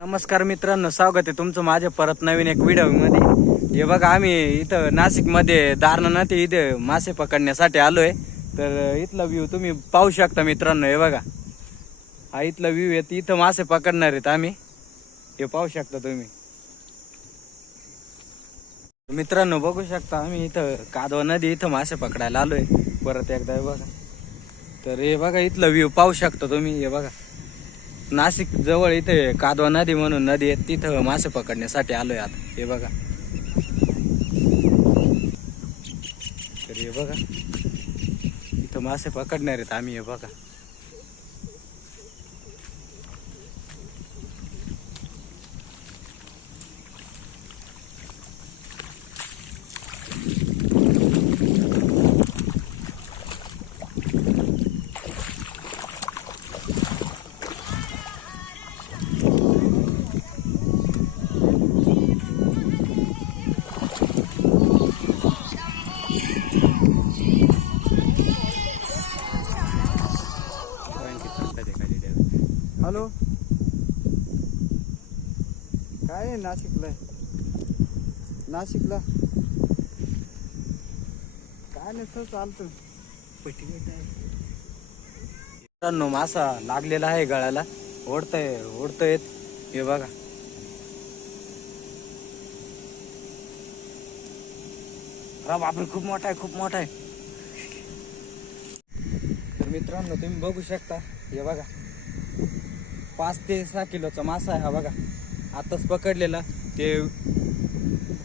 नमस्कार मित्रांनो, स्वागत आहे तुमचं माझ्या परत नवीन एक व्हिडिओ मध्ये। हे बघा, आम्ही इथं नाशिक मध्ये दारणा नदी इथे मासे पकडण्यासाठी आलोय। तर इथला व्ह्यू तुम्ही पाहू शकता मित्रांनो। हे बघा, हा इथला व्ह्यू आहे। इथं मासे पकडणार आहेत आम्ही, हे पाहू शकता तुम्ही मित्रांनो। बघू शकता आम्ही इथं कादवा नदी इथं मासे पकडायला आलोय परत एकदा। हे बघा, तर हे बघा इथला व्ह्यू पाहू शकता तुम्ही। हे बघा, नाशिक जवळ इथे कादवा नदी म्हणून नदी आहे, तिथं मासे पकडण्यासाठी आलोय आता। हे बघा, तर हे बघा इथं मासे पकडणार आहेत आम्ही। हे बघा, हॅलो, काय आहे नाशिकला? काय नाही सर, चालतं. मित्रांनो मासा लागलेला आहे गळाला, ओढतोय। हे बघा, अरे बापरे, खूप मोठा आहे। तर मित्रांनो तुम्ही बघू शकता, हे बघा 5 ते 6 किलोचा मासा आहे हा। बघा, आताच पकडलेला। ते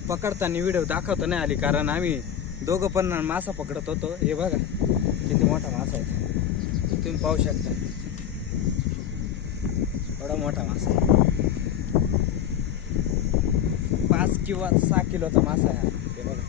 पकडताना व्हिडिओ दाखवता नाही आली, कारण आम्ही दोघं पण मासा पकडत होतो। हे बघा किती मोठा मासा आहे, तुम्ही पाहू शकता। एवढा मोठा मासा आहे, 5 किंवा 6 किलोचा मासा आहे हा। हे बघा,